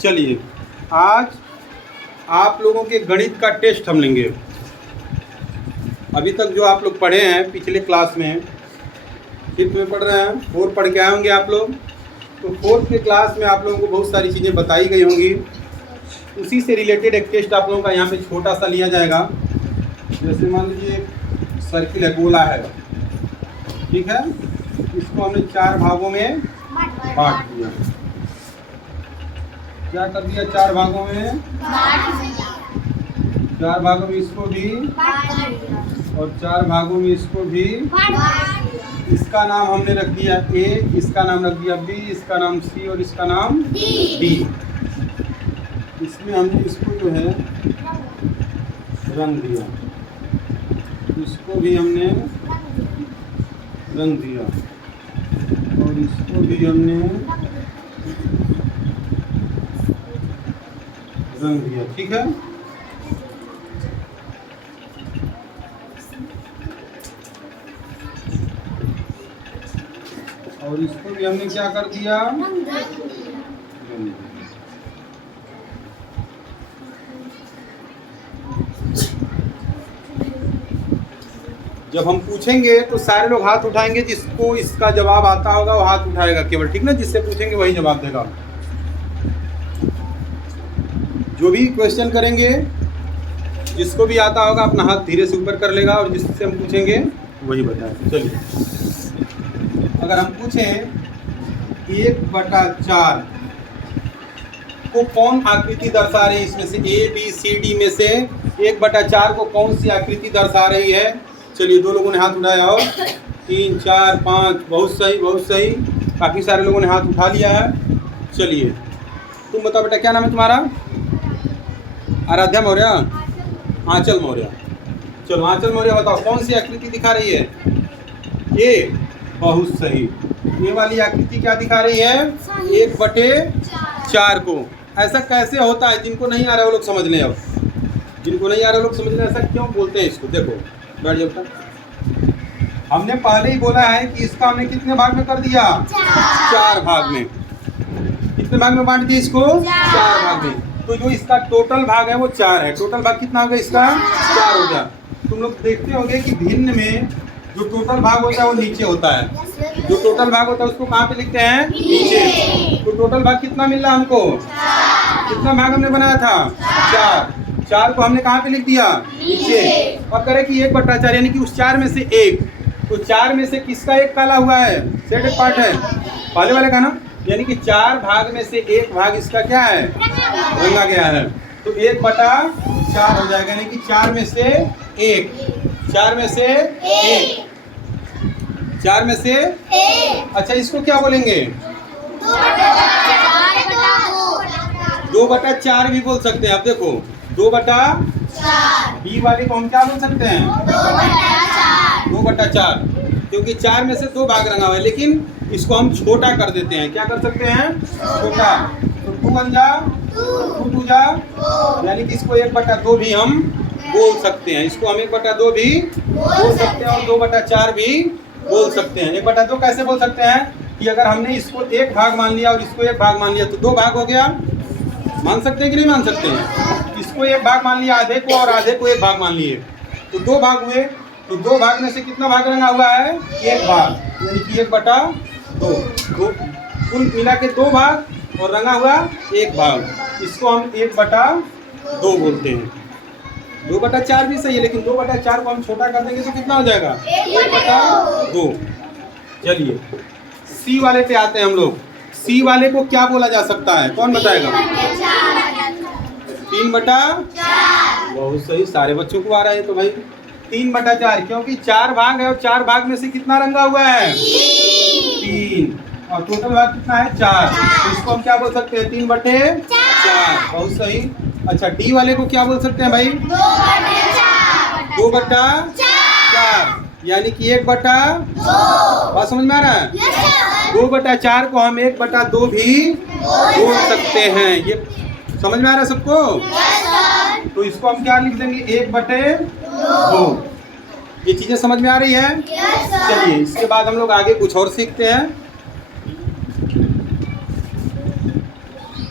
चलिए आज आप लोगों के गणित का टेस्ट हम लेंगे। अभी तक जो आप लोग पढ़े हैं पिछले क्लास में, फिफ्थ में पढ़ रहे हैं, फोर्थ पढ़ के आए होंगे आप लोग। तो फोर्थ के क्लास में आप लोगों को बहुत सारी चीज़ें बताई गई होंगी। उसी से रिलेटेड एक टेस्ट आप लोगों का यहाँ पे छोटा सा लिया जाएगा। जैसे मान लीजिए सर्किल है, गोला है, ठीक है। इसको हमने 4 भागों में बांट दिया। क्या कर दिया? 4 भागों में 4 भागों में इसको भी और 4 भागों में इसको भी। इसका नाम हमने रख दिया ए, इसका नाम रख दिया बी, इसका नाम सी और इसका नाम डी। इसमें हमने इसको जो है रंग दिया, इसको भी हमने रंग दिया और इसको भी हमने रंग दिया, ठीक है। और इसको भी हमने क्या कर दिया? जब हम पूछेंगे तो सारे लोग हाथ उठाएंगे। जिसको इसका जवाब आता होगा वो हाथ उठाएगा केवल, ठीक ना। जिससे पूछेंगे वही जवाब देगा। जो भी क्वेश्चन करेंगे, जिसको भी आता होगा अपना हाथ धीरे से ऊपर कर लेगा और जिससे हम पूछेंगे वही बताएगा। चलिए, अगर हम पूछें 1/4 को कौन आकृति दर्शा रही है, इसमें से ए बी सी डी में से 1/4 को कौन सी आकृति दर्शा रही है? चलिए, 2 लोगों ने हाथ उठाया और 3 4 5, बहुत सही बहुत सही। काफ़ी सारे लोगों ने हाथ उठा लिया है। चलिए, तुम बताओ बेटा, क्या नाम है तुम्हारा? आराध्या मौर्य, आंचल मौर्य। चलो आंचल मौर्य, बताओ कौन सी आकृति दिखा रही है? ए, बहुत सही। ये वाली आकृति क्या दिखा रही है? 1/4 को। ऐसा कैसे होता है? जिनको नहीं आ रहा है वो लोग समझ लें। अब जिनको नहीं आ रहा है वो लोग समझ लें ऐसा क्यों बोलते हैं इसको। देखो, बैठ जाओ बेटा। हमने पहले ही बोला है कि इसका हमने कितने भाग में कर दिया? 4 भाग में। कितने भाग में बांट दिया इसको? 4 भाग में। तो जो इसका टोटल भाग है वो 4 है। टोटल भाग कितना हो गया इसका? 4 हो गया। तुम लोग देखते होंगे कि भिन्न में जो टोटल भाग होता है वो नीचे होता है। जो टोटल भाग होता है उसको कहाँ पे लिखते हैं? नीचे। तो टोटल भाग कितना मिल रहा है हमको? कितना भाग हमने बनाया था? 4 को हमने कहाँ पे लिख दिया? नीचे। अब करें कि 1/4 यानी कि उस 4 में से 1। तो 4 में से किसका 1 काला हुआ है? सेट एक पार्ट है पहले वाले का ना। यानी कि 4 भाग में से 1 भाग इसका क्या है? रंगा गया है। तो 1/4 हो जाएगा, यानी कि 4 में से 1। 4 में से 1। 4 में से 1। अच्छा, इसको क्या बोलेंगे? 2/4 भी बोल सकते हैं। अब देखो, 2/4। बी वाले को हम क्या बोल सकते हैं? 2/4, क्योंकि 4 में से 2 भाग रंगा हुआ है। लेकिन इसको हम छोटा कर देते हैं। क्या कर सकते हैं? छोटा। तो 2 1 जा 2 जा, यानी कि इसको 1/2 भी हम बोल सकते हैं। इसको हम 1/2 भी बोल सकते हैं और 2/4 भी बोल सकते हैं। 1/2 कैसे बोल सकते हैं? कि अगर हमने इसको 1 भाग मान लिया और इसको 1 भाग मान लिया तो 2 भाग हो गया। मान सकते हैं कि नहीं मान सकते हैं? इसको 1 भाग मान लिया आधे को और आधे को 1 भाग मान लिए तो 2 भाग हुए। तो 2 भाग में से कितना भाग रंगा हुआ है? 1 भाग, यानी कि 1/2। कुल मिला के 2 भाग और रंगा हुआ 1 भाग। इसको हम 1/2 बोलते हैं। 2/4 भी सही है, लेकिन 2/4 को हम छोटा कर देंगे तो कितना हो जाएगा? 1/2। चलिए, सी वाले पे आते हैं हम लोग। सी वाले को क्या बोला जा सकता है? कौन बताएगा? 3/4। बहुत सही, सारे बच्चों को आ रहा है। तो भाई 3/4, क्योंकि 4 भाग है और 4 भाग में से कितना रंगा हुआ है? 3। और टोटल भाग कितना है? 4। तो इसको हम क्या बोल सकते हैं? 3/4। बहुत सही। अच्छा, डी वाले को क्या बोल सकते हैं भाई? 2/4, यानी कि 1/2। बात समझ में आ रहा है? 2/4 को हम 1/2 भी बोल सकते हैं। ये समझ में आ रहा है सबको? तो इसको हम क्या लिख देंगे? 1/2। ये चीजें समझ में आ रही है? चलिए, इसके बाद हम लोग आगे कुछ और सीखते हैं।